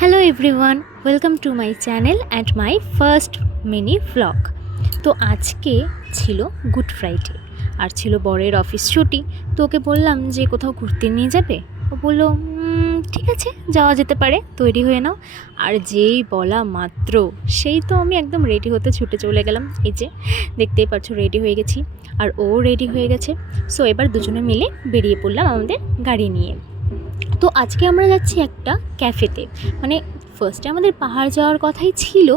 Hello everyone, welcome to my channel and my first mini vlog. তো আজকে ছিল good Friday আর ছিল বরের অফিস ছুটি। তো ওকে বললাম যে কোথাও ঘুরতে নিয়ে যাবে। ও বললো ঠিক আছে, যাওয়া যেতে পারে, তৈরি হয়ে নাও। আর যেই বলা মাত্র সেই তো আমি একদম রেডি হতে ছুটে চলে গেলাম। এই যে দেখতেই পাচ্ছ রেডি হয়ে গেছি আর ও রেডি হয়ে গেছে। সো এবার দুজনে মিলে বেরিয়ে পড়লাম আমাদের গাড়ি নিয়ে। তো আজকে আমরা যাচ্ছি একটা ক্যাফেতে। মানে ফার্স্টে আমাদের পাহাড় যাওয়ার কথাই ছিল,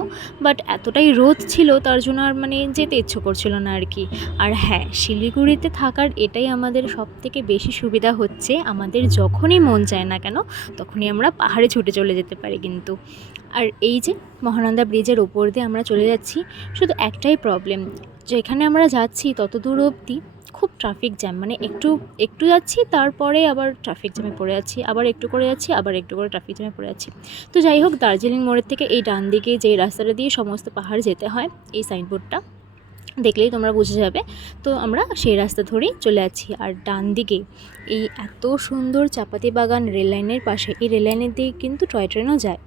বাট এতটাই রোদ ছিল তার জন্য আর যেতে ইচ্ছে করছিল না আর কি। আর হ্যাঁ, শিলিগুড়িতে থাকার এটাই আমাদের সবথেকে বেশি সুবিধা হচ্ছে, আমাদের যখনই মন চায় না কেন তখনই আমরা পাহাড়ে ছুটে চলে যেতে পারি কিন্তু। আর এই যে মহানন্দা ব্রিজের ওপর দিয়ে আমরা চলে যাচ্ছি, শুধু একটাই প্রবলেম, যেখানে আমরা যাচ্ছি তত দূর অবধি খুব ট্রাফিক জ্যাম। মানে একটু একটু যাচ্ছি, তারপরে আবার ট্রাফিক জ্যামে পড়ে যাচ্ছি, আবার একটু করে যাচ্ছি, আবার একটু করে ট্রাফিক জ্যামে পড়ে যাচ্ছি। তো যাই হোক, দার্জিলিং মোড়ের থেকে এই ডান দিকে যে রাস্তাটা দিয়ে সমস্ত পাহাড় যেতে হয়, এই সাইনবোর্ডটা দেখলেই তোমরা বুঝে যাবে। তো আমরা সেই রাস্তা ধরেই চলে যাচ্ছি। আর ডান দিকে এই এত সুন্দর চাপাতি বাগান, রেললাইনের পাশে, এই রেললাইনের দিকে কিন্তু টয় ট্রেনও যায়।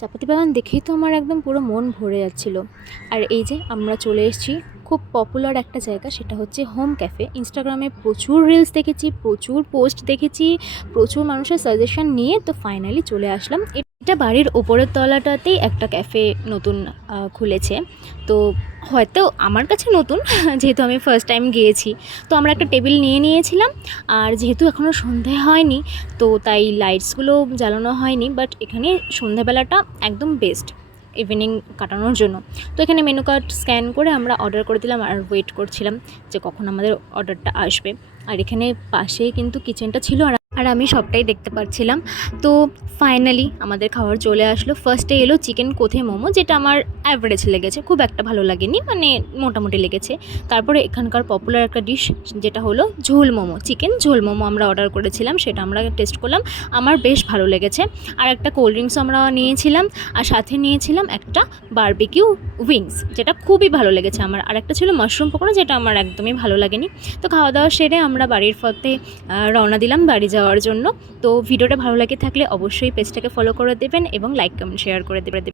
চাপাতি বাগান দেখেই তো আমার একদম পুরো মন ভরে যাচ্ছিলো। আর এই যে আমরা চলে এসেছি খুব পপুলার একটা জায়গা, সেটা হচ্ছে হোম ক্যাফে। ইনস্টাগ্রামে প্রচুর রিলস দেখেছি, প্রচুর পোস্ট দেখেছি, প্রচুর মানুষের সাজেশন নিয়ে তো ফাইনালি চলে আসলাম। এটা বাড়ির ওপরের তলাটাতেই একটা ক্যাফে নতুন খুলেছে। তো হয়তো আমার কাছে নতুন যেহেতু আমি ফার্স্ট টাইম গিয়েছি। তো আমরা একটা টেবিল নিয়ে নিয়েছিলাম। আর যেহেতু এখনও সন্ধে হয়নি, তো তাই লাইটসগুলো জ্বালানো হয়নি, বাট এখানে সন্ধ্যাবেলাটা একদম বেস্ট ইভিনিং কাটানোর জন্য। তো এখানে মেনু কার্ড স্ক্যান করে আমরা অর্ডার করে দিলাম আর ওয়েট করছিলাম যে কখন আমাদের অর্ডারটা আসবে। আর এখানে পাশেই কিন্তু কিচেনটা ছিল, আর আমি সবটাই দেখতে পাচ্ছিলাম। তো ফাইনালি আমাদের খাবার চলে আসলো। ফার্স্টে এলো চিকেন কোথে মোমো, যেটা আমার অ্যাভারেজ লেগেছে, খুব একটা ভালো লাগেনি, মানে মোটামুটি লেগেছে। তারপরে এখানকার পপুলার একটা ডিশ যেটা হলো ঝোল মোমো, চিকেন ঝোল মোমো আমরা অর্ডার করেছিলাম, সেটা আমরা টেস্ট করলাম, আমার বেশ ভালো লেগেছে। আর একটা কোল্ড ড্রিঙ্কস আমরা নিয়েছিলাম, আর সাথে নিয়েছিলাম একটা বারবিকিউ উইংস, যেটা খুবই ভালো লেগেছে আমার। আর একটা ছিল মাশরুম পকোড়া, যেটা আমার একদমই ভালো লাগেনি। তো খাওয়া দাওয়া সেরে আমরা বাড়ির পথে রওনা দিলাম বাড়ি যাওয়ার জন্য। তো ভিডিওটা ভালো লাগে থাকলে অবশ্যই পেজটাকে ফলো করে দেবেন এবং লাইক কমেন্ট শেয়ার করে দেবেন।